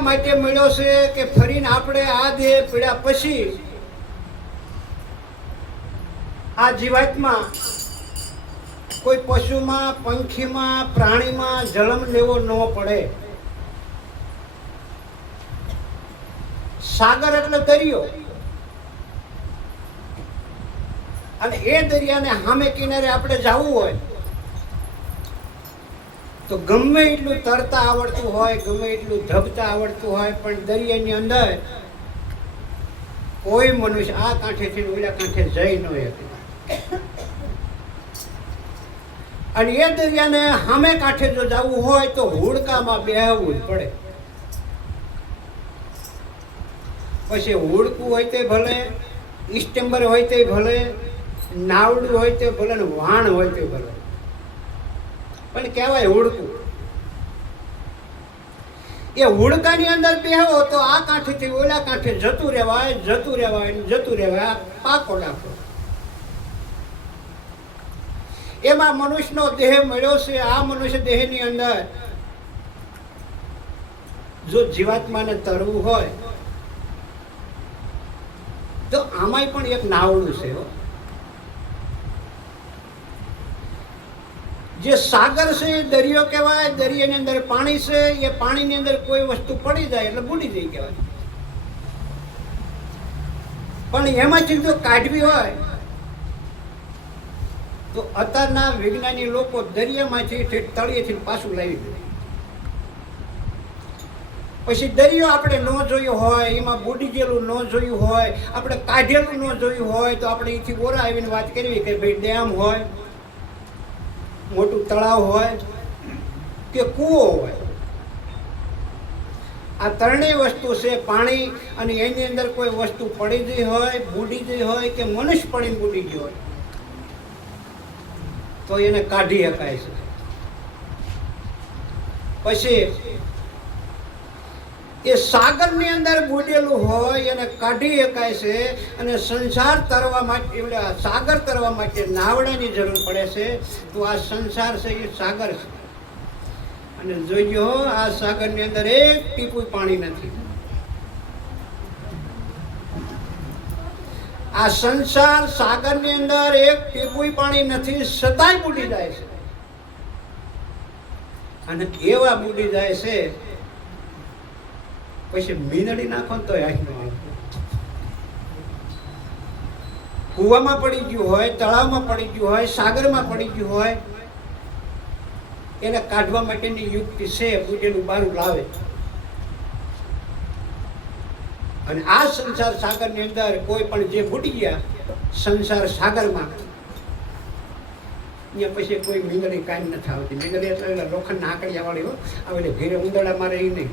એટલા માટે મળ્યો છે કે ફરીને આપણે આ દેહ પીડ્યા પછી આ જીવાતમાં કોઈ પશુમાં, પંખીમાં, પ્રાણીમાં જન્મ લેવો ન પડે. સાગર એટલે દરિયો, અને એ દરિયાને સામે કિનારે આપણે જવું હોય તો ગમે એટલું તરતા આવડતું હોય, ગમે એટલું ધબતા આવડતું હોય, પણ દરિયાની અંદર કોઈ મનુષ્ય આ કાંઠેથી ઓલા કાંઠે જઈ ન શકે. અને એ દરિયાને સામે કાંઠે જો જવું હોય તો હુડકામાં બેહવું જ પડે. પછી હુડકું હોય તે ભલે, ઇસ્ટેમ્બર હોય તે ભલે, નાવડું હોય તે ભલે, ને વાણ હોય તે ભલે, પણ કહેવાય હુડકું. એ હુડકાની અંદર બેહો તો આ કાંઠેથી ઓલા કાંઠે જતું રહેવાય, જતું રહેવાય, જતું રહેવાય. આ પાકો નાખો. એમાં મનુષ્યનો દેહ મળ્યો છે. આ મનુષ્ય દેહની અંદર જો જીવાત્માને તરવું હોય તો આમાંય પણ એક નાવડું છે. જે સાગર છે એ દરિયો કહેવાય. દરિયાની અંદર પાણી છે. એ પાણીની અંદર કોઈ વસ્તુ પડી જાય એટલે બુડી જાય કહેવાય. પણ એમાંથી જો કાઢવી હોય તો અત્યારના વિજ્ઞાની લોકો દરિયામાંથી તળિયેથી પાછું લાવી દે. પછી દરિયો આપણે ન જોયો હોય, એમાં બુડી ગયેલું ન જોયું હોય, આપણે કાઢેલું ન જોયું હોય તો આપણે અહીંથી બોરા આવીને વાત કરવી કે ભાઈ ડેમ હોય, મોટું તળાવ હોય કે કૂવો હોય. આ ત્રણેય વસ્તુ છે પાણી, અને એની અંદર કોઈ વસ્તુ પડી ગઈ હોય, બુડી ગઈ હોય કે મનુષ્ય પડીને બુડી ગયો હોય તો એને કાઢી શકાય છે. પછી એ સાગરની અંદર બુડેલું હોય એને કાઢી શકાય છે. અને સંસાર તરવા માટે, એટલે સાગર તરવા માટે નાવડાની જરૂર પડે છે. તો આ સંસાર છે એ સાગર છે. અને જોઈજો આ સાગરની અંદર એક ટીપું પાણી નથી. આ સંસાર સાગરની અંદર એક ટીપું પાણી નથી, છતાંય બુડી જાય છે. અને એવા બુડી જાય છે પછી મીંદડી નાખો તો હાથ ન આવે. કૂવામાં પડી ગયું હોય, તળાવમાં પડી ગયું હોય, સાગરમાં પડી ગયું હોય, એને કાઢવા માટેની યુક્તિ છે. બુડેલું બારું લાવે. અને આ સંસાર સાગરની અંદર કોઈ પણ જે બુડી ગયા સંસાર સાગરમાં, અહીંયા પછી કોઈ મીંદડી કાંઈ નથી આવતી. મીંદડી એટલે લોખંડના આકડિયા વાળી હો, આવે ઘેરે ઉંદરડા મારે એ નહીં.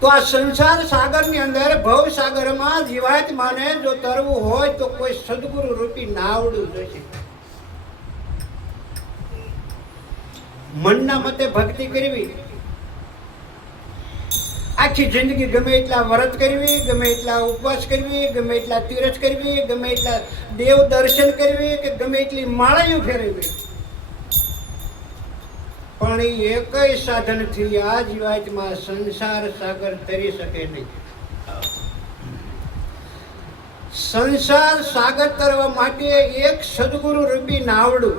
તો આ સંસાર સાગરની અંદર, ભવ સાગરમાં જીવાત્માને જો તરવું હોય તો કોઈ સદગુરુ રૂપી નાવડું જોઈશે. મનના મતે ભક્તિ કરવી, આખી જિંદગી ગમે એટલા વ્રત કરવી, ગમે એટલા ઉપવાસ કરવી, ગમે એટલા તીરથ કરવી, ગમે એટલા દેવ દર્શન કરવી, કે ગમે એટલી માળાઓ ફેરવવી, પણ એકય સાધનથી આ જીવાતમાં સંસાર સાગર તરી શકે નહીં. સંસાર સાગર તરવા માટે એક સદગુરુ રૂપી નાવડું,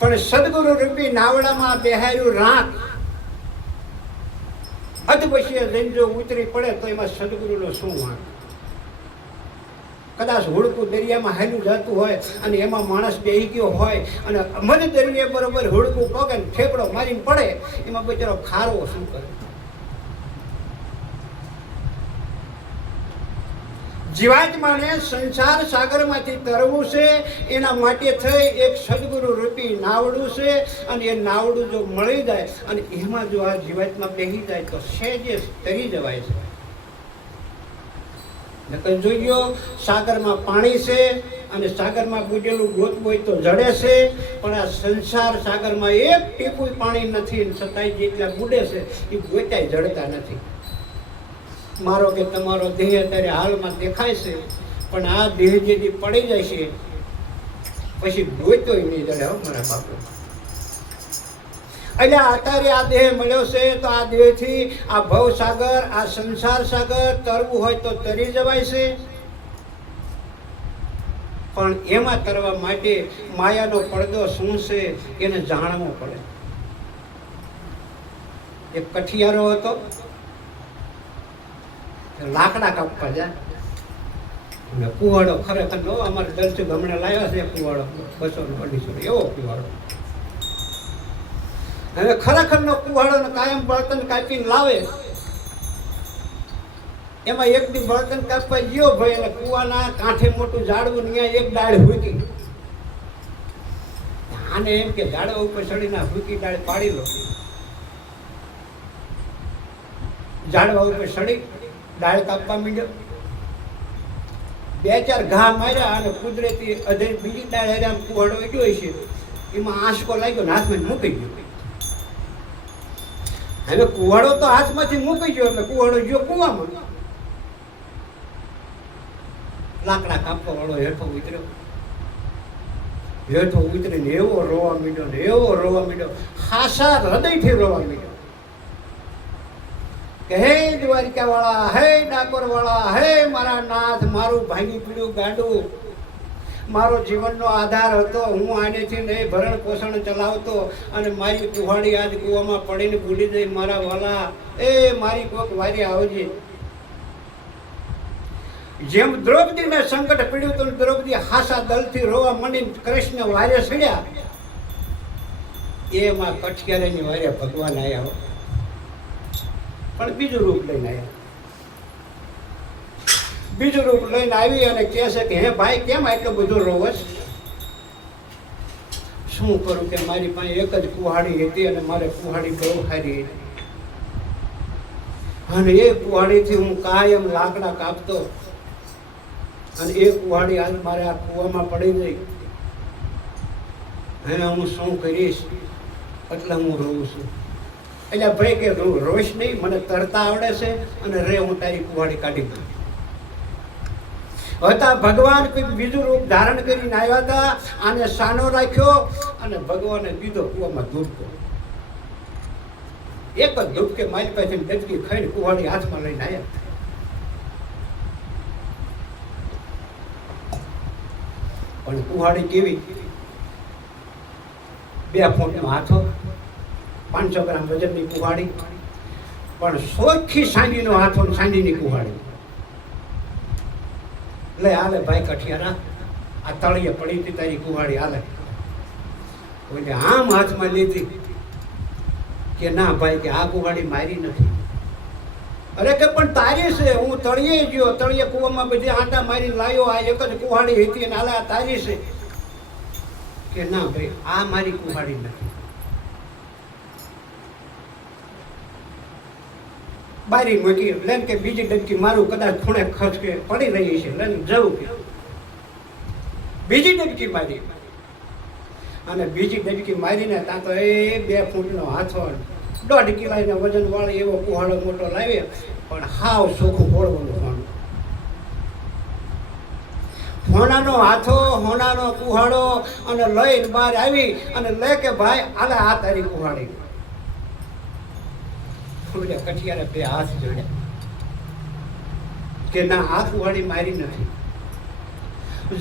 પણ સદગુરુ રૂપી નાવડામાં બેહાર્યું રાખ. અધ પછી જઈને જો ઉતરી પડે તો એમાં સદગુરુનો શું વાંક? કદાચ હુડકું દરિયામાં હાલ્યું જતું હોય અને એમાં માણસ બેહી ગયો હોય અને મધ દરિયા બરોબર હુડકું પગે ઠેકડો મારીને પડે, એમાં બિચારો ખારો શું કરે? જીવાત્માને સંસાર સાગરમાંથી તરવું છે. એના માટે થઈ એક સદગુરુ રૂપી નાવડું છે. અને એ નાવડું જો મળી જાય અને એમાં જો આ જીવાત્મા બેહી જાય તો સહેજે તરી જવાય છે. નકર જોઈજો સાગરમાં પાણી છે અને સાગરમાં બુડેલું ગોતવું હોય તો જડે છે, પણ આ સંસાર સાગરમાં એક ટીપું પાણી નથી, છતાંય જેટલા બુડે છે એ ગોતાય જડતા નથી. મારો કે તમારો દેહ અત્યારે હાલમાં દેખાય છે, પણ આ દેહ જેથી પડી જાય છે પછી ગોતોય નહીં જડે હો મારા બાપુ. એટલે અત્યારે આ દેહ મળ્યો છે તો આ દેહથી આ ભવસાગર, આ સંસાર સાગર તરવું હોય તો તરી જવાય છે, પણ એમાં તરવા માટે માયાનો પડદો શું છે એને જાણવો પડે. એક કઠિયારો હતો, લાકડા કાપવા જાય અને કુવાડો ખરેખર નો અમારે દર્શક હમણાં લાવ્યા છે કુવાડો 200-250 એવો કુવાડો. હવે ખરેખરનો કુવાડો કાયમ બળતણ કાપીને લાવે, એમાં એક દી બળતણ કાપવા ગયો ભાઈ અને કુવાના કાંઠે મોટું ઝાડવું ત્યાં એક ડાળ હૂકી. આને એમ કે ઝાડવા ઉપર ચડીને હૂકી ડાળ પાડી લો. ઝાડવા ઉપર ચડી ડાળ કાપવા માંડ્યો, 2-4 ઘા માર્યા અને કુદરતી અધે બીજી ડાળ હેરામ કુવાડો ગયો છે એમાં આંસકો લાગ્યો ને હાથમાં મૂકી ગયો. હવે કુવાડો તો હાથમાંથી મૂકી ગયો એટલે કુવાડો ગયો કુવામાં. લાકડા કાપવા વાળો હેઠો ઉતરીને એવો રોવા માંડ્યો, હાસા હૃદયથી રોવા માંડ્યો કે હે દ્વારિકા વાળા, હે ડાકોર વાળા, હે મારા નાથ, મારું ભાંગી પીડ્યું ગાંડું, મારો જીવનનો આધાર હતો, હું આનેથી નહીં ભરણ પોષણ ચલાવતો અને મારી કુહાડી આજ કૂવામાં પડીને ભૂલી જઈ. મારા વાલા, એ મારી કોક વારી આવજે. જેમ દ્રૌપદીને સંકટ પીડ્યું તો દ્રૌપદી હાસા દલથી રોવા માંડીને કૃષ્ણ વારે સડ્યા, એમાં કઠિયારાની વારે ભગવાન આવ્યા, પણ બીજું રૂપ લઈને આવ્યા. બીજું રૂપ લઈને આવી અને કહે છે કે હે ભાઈ, કેમ આટલો બધો રોવસ? શું કરું કે મારી પાસે એક જ કુહાડી હતી અને મારે કુહાડી બહુ સારી હતી અને એ કુહાડીથી હું કાયમ લાકડા કાપતો અને એ કુહાડી હાલ મારે આ કૂવામાં પડી ગઈ. હવે હું શું કરીશ? એટલે હું રોઉં છું. એટલે ભાઈ કે રોઈશ નહીં, મને તરતા આવડે છે અને રે હું તારી કુહાડી કાઢી દઉં. હતા ભગવાન બીજું રૂપ ધારણ કરીને આવ્યા હતા, આને સાનો રાખ્યો અને ભગવાને દીધો કૂવામાં ધૂપકો. એક જ ધૂપકે મારી પાસે ડચકી ખાઈને કુહાડી હાથમાં લઈને આવ્યા. પણ કુહાડી કેવી? 2 ફૂટનો હાથો, 500 ગ્રામ વજનની કુહાડી, પણ સોખી સાંડીનો હાથો, સાંડીની કુહાડી. લે હાલે ભાઈ કઠિયારા, આ તળિયે પડી હતી તારી કુહાડી, હાલે. એટલે આમ હાથમાં લીધી કે ના ભાઈ કે આ કુહાડી મારી નથી. અરે કે પણ તારી છે, હું તળિયે ગયો, તળિયે કૂવામાં બધી આંટા મારી લાવ્યો, આ એક જ કુહાડી હતી અને હાલે આ તારી છે. કે ના ભાઈ આ મારી કુહાડી નથી. બારી મૂકી લેન કે બીજી ડબકી મારું કદાચ ખૂણે ખસકે પડી રહી છે, લેન જવું કે બીજી ડબકી મારી અને બીજી ડબકી મારીને ત્યાં તો એ 2 ફૂટનો હાથો, 1.5 કિલોના વજન વાળો એવો કુહાડો મોટો લાવ્યો, પણ હાવ ચોખ્ખું ફોડવાનું. હોનાનો હાથો, હોનાનો કુહાડો અને લઈને બહાર આવી અને લે કે ભાઈ આલે આ તારી કુહાડી. કઠિયારે 2 હાથ જોડ્યા કે ના આ કુહાડી મારી નથી.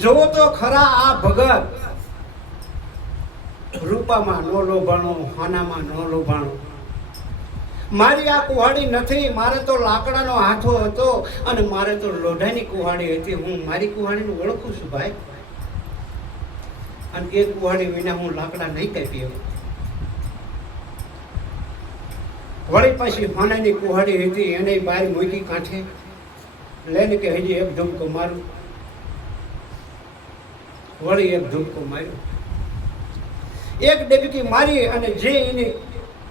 જોવો તો ખરા આ ભગત રૂપામાં નો લોભાણો, હોનામાં નો લોભાણો. મારી આ કુહાડી નથી, મારે તો લાકડાનો હાથો હતો અને મારે તો લોઢાની કુહાડી હતી. હું મારી કુહાડીને ઓળખું છું ભાઈ, અને એ કુહાડી વિના હું લાકડા નહીં કાપી. વળી પાછી હોનાની કુહાડી હતી, એને બહાર મૂકી કાંઠે લઈને કે હજી એક ધૂપકો મારું. વળી એક ધૂપકો માર્યો, એક ડબકી મારી અને જે એની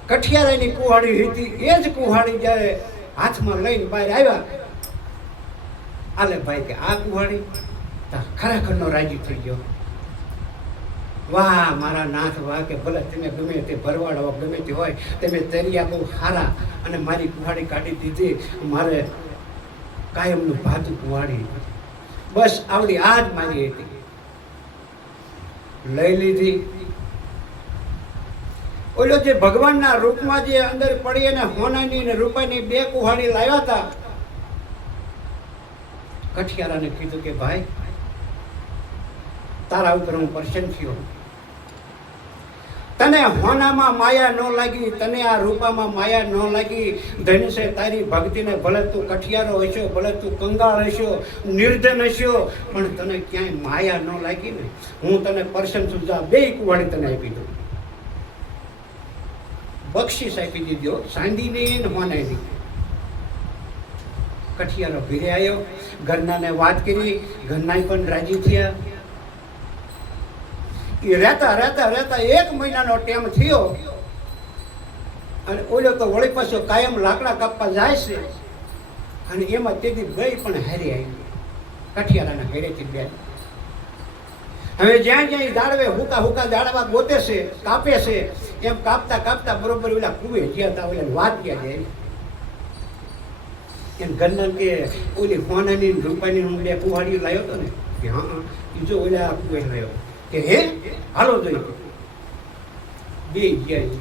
કઠિયારાની કુહાડી હતી એ જ કુહાડી જ્યારે હાથમાં લઈને બહાર આવ્યા, આલે ભાઈ કે આ કુહાડી ખરેખરનો રાજી થઈ ગયો. વાહ મારા નાથ, વાહ કે ભલે તમે ગમે તે ભરવાડો ગમે તે હોય, તમે તરિયા બહુ સારા અને મારી કુહાડી કાઢી દીધી. મારે કાયમનું ભાતું કુહાડી, બસ આવડી આ જ મારી હતી. લઈ લીધી. ઓલો જે ભગવાનના રૂપમાં જે અંદર પડી અને હોનાની અને રૂપાની 2 કુહાડી લાવ્યા હતા, કઠિયારાને કીધું કે ભાઈ તારા ઉપર હું પ્રસન્ન થયો, તને હોનામાં માયા ન લાગી, તને આ રૂપામાં માયા ન લાગી, ધન છે તારી ભક્તિને, ભલે તું કઠિયારો હશો, ભલે તું કંગાળ હશો, નિર્ધન હશો, પણ તને ક્યાંય માયા ન લાગી ને, હું તને પ્રસન્ન છું, 2 કુહાડી તને આપી દઉં. બક્ષિસ આપી દીધો, ચાંદીની ને હોનાની. કઠિયારો ઘરે આવ્યો, ઘરનાને વાત કરી, ઘરના પણ રાજી થયા. એ રહેતા 1 મહિનાનો ટાઈમ થયો અને ઓલો તો વળી પાછો કાયમ લાકડા કાપવા જાય છે અને એમાં તેથી ગઈ પણ હારી આવી, કઠિયારાના ઘરેથી બેન. હવે જ્યાં જ્યાં દાડવે હુકા દાડવા ગોતે છે, કાપે છે, એમ કાપતા બરોબર ઓલા કુવે ગયા હતા, ઓલા વાત ગયા જાય. એમ ઘરના કે ઓલી હોનાની રૂપાની હું 2 કુહાડીઓ લાવ્યો હતો ને, કે હા જો ઓલા કુવે લાવ્યો, કે હે હાલો જોઈએ. 2 ગયા,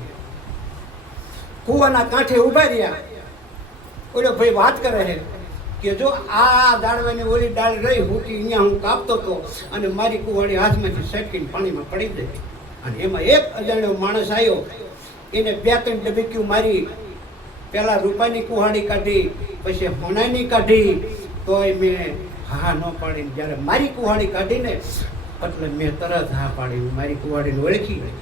કુવાના કાંઠે ઉભા રહ્યા. ઓલો ભાઈ વાત કરે છે કે જો આ દાડવાની ઓલી ડાળ રહી હુકી, અહીંયા હું કાપતો હતો અને મારી કુવાડી હાથમાંથી સટકીને પાણીમાં પડી ગઈ. અને એમાં એક અજાણ્યો માણસ આવ્યો, એને 2-3 ડબક્યું મારી. પહેલા રૂપાની કુહાડી કાઢી, પછી હોનાની કાઢી, તોય મેં હા ન પાડી. જ્યારે મારી કુહાડી કાઢીને એટલે મેં તરત હા પાડી, મારી કુવાડીને ઓળખી ગઈ.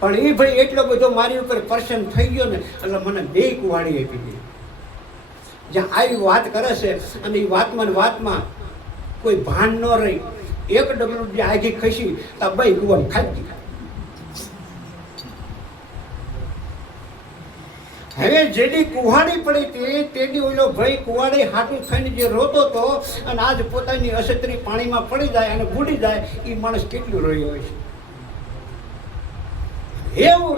પણ એ ભાઈ એટલો બધો મારી ઉપર પ્રસન્ન થઈ ગયો ને, એટલે મને 2 કુવાડી આપી દીધી. જ્યાં આવી વાત કરે છે અને એ વાતમાં કોઈ ભાન ન રહી, એક ડગલું જે આગી ખસી તો 2 કુવાડી ખાઈ દીધી. હવે જેની કુહાડી પડી હતી તેની ઓલો ભાઈ કુવાડી હાટું થઈને જે રોતો હતો અને આજ પોતાની અસત્રી પાણીમાં પડી જાય અને બુડી જાય, એ માણસ કેટલું રોયો હોય છે. એવું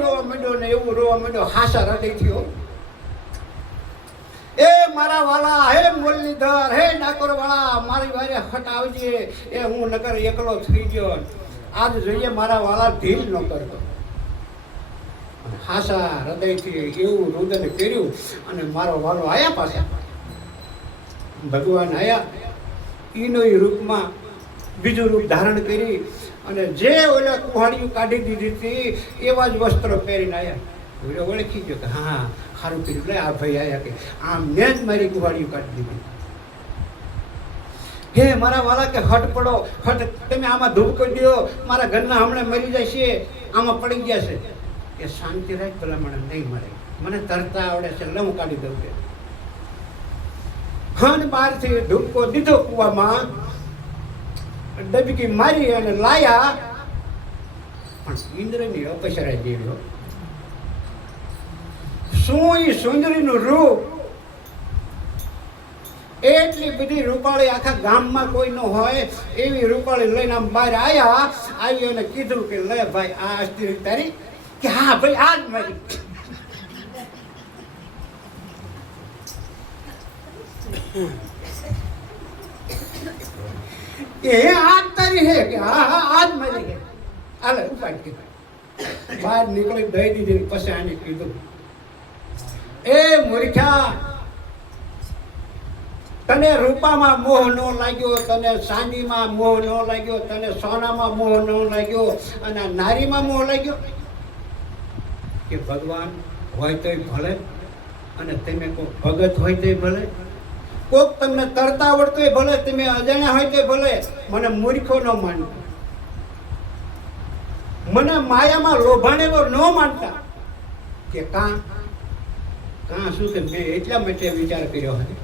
રોવા માંડ્યો, હાસા હૃદય થયો. એ મારા વાલા, હે મુરલીધર, હે ડાકોર વાળા, મારી વારે હટ આવજે. એ હું નકર એકલો થઈ ગયો, આજ જોઈએ મારા વાલા ઢીલ ન કરતો. હાસા હૃદયથી એવું રુદન કર્યું અને મારો વાલો આયા પાછા. ભગવાન આયા, એનો રૂપમાં બીજું રૂપ ધારણ કરી અને જે ઓલા કુહાડીઓ કાઢી દીધી હતી એવા જ વસ્ત્રો પહેરીને આવ્યા. ઓલો ઓળખી ગયો કે હા સારું કર્યું, લે આ ભાઈ આવ્યા, કે આમ મેં જ મારી કુહાડીઓ કાઢી દીધી. હે મારા વાલા કે હટ પડો, હટ, તમે આમાં ધૂપ કરી દો, મારા ઘરના હમણાં મરી જાય છે, આમાં પડી ગયા છે. કે શાંતિ રાખ, પેલા મને નહીં મળે, મને તરતા આવડે છે, એટલે હું કાઢી દઉં. કે હન બહારથી ધૂપકો દીધો કુવામાં, ડબકી મારી અને લાયા. પણ ઇન્દ્રની અપસરા જેવી, શું એ સુંદરીનું રૂપ, એટલી બધી રૂપાળી આખા ગામમાં કોઈ ન હોય એવી રૂપાળી લઈને આમ બહાર આવી અને કીધું કે લે ભાઈ આ અસ્તી તારી, કે હા ભાઈ આ જ મારી. એ આજ તારી હે, કે હા આજ મારી હે. હાલે ઉપાડ કે બહાર નીકળી દઈ દીધી. પછી આને કીધું, એ મૂર્ખા, તને રૂપામાં મોહ ન લાગ્યો, તને ચાંદીમાં મોહ ન લાગ્યો, તને સોનામાં મોહ ન લાગ્યો, અને નારીમાં મોહ લાગ્યો. કે ભગવાન હોય તોય ભલે, અને તમે કોઈ ભગત હોય તોય ભલે, કોક તમને તરતા આવડતું ભલે, તમે અજાણ્યા હોય તોય ભલે, મને મૂર્ખો ન માનતા, મને માયામાં લોભાણેલો ન માનતા. કે કાં શું કે મેં એટલા માટે વિચાર કર્યો હતો,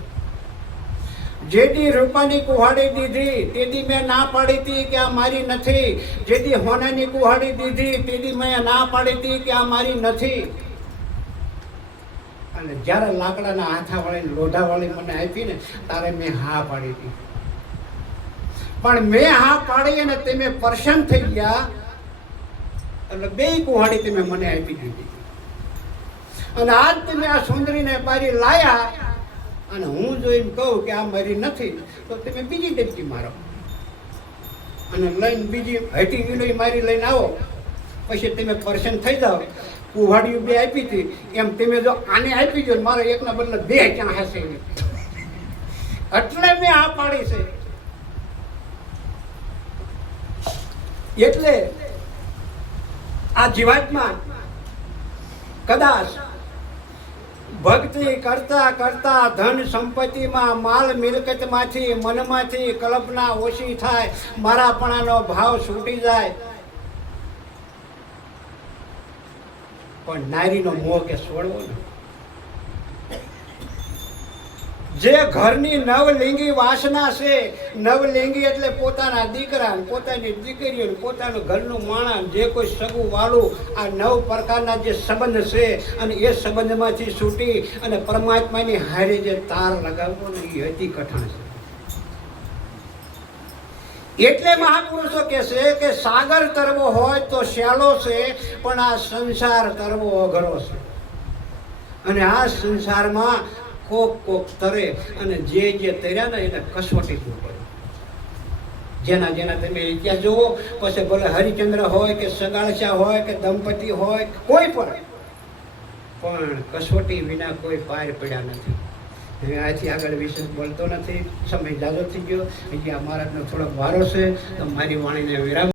જેથી રૂપાની કુહાડી દીધી તેથી મેં ના પાડી હતી કે આ મારી નથી, જેથી હોનાની કુહાડી દીધી તેથી મેં ના પાડી હતી કે આ મારી નથી. અને જ્યારે લાકડાના હાથાવાળી લોઢાવાળી મને આપી ને ત્યારે મેં હા પાડી હતી. પણ મેં હા પાડી અને તમે પ્રસન્ન થઈ ગયા એટલે 2 કુહાડી તમે મને આપી દીધી. અને આજ તમે આ સુંદરીને પારી લાયા અને હું જો એમ કહું કે આ મારી નથી તો તમે બીજી ડબકી મારો. અને લઈને બીજી હટી વિલોઈ મારી લઈને આવો, પછી તમે પરેશાન થઈ જાઓ. કુવાડિયું 2 આપી હતી, એમ તમે જો આને આપી દો, મારો એકના બદલે 2 ક્યાં હશે? એટલે મેં આ પાડી છે. એટલે આ જીવાતમાં કદાચ ભક્તિ કરતા કરતા ધન સંપત્તિમાં, માલ મિલકતમાંથી, મનમાંથી કલ્પના ઓછી થાય, મારાપણાનો ભાવ છૂટી જાય, પણ નારીનો મોહ કે છોડવો ને. જે ઘરની નવલિંગી વાસના છે, નવલિંગી એટલે પોતાના દીકરા, પોતાની દીકરીઓ, પોતાનું ઘરનું માણસ, જે કોઈ સગું વાળું, આ 9 પ્રકારના જે સંબંધ છે, અને એ સંબંધમાંથી છૂટી અને પરમાત્માની હારે જે તાર લગાવવો ને, એ અતિ કઠણ છે. એટલે મહાપુરુષો કહે છે કે સાગર તરવો હોય તો સહેલો છે, પણ આ સંસાર તરવો અઘરો છે. અને આ સંસારમાં કોક તરે, અને જે તર્યા ને એને કસોટી પડે. જેના તમે ઇતિહાસ જુઓ, પછી ભલે હરિચંદ્ર હોય કે સગાળશા હોય કે દંપતી હોય, કોઈ પણ કસોટી વિના કોઈ પાર પડ્યા નથી. હવે આથી આગળ વિશે બોલતો નથી, સમય જાજો થઈ ગયો. હજી આ મહારાજનો થોડોક વારો છે, તો મારી વાણીને વિરામ.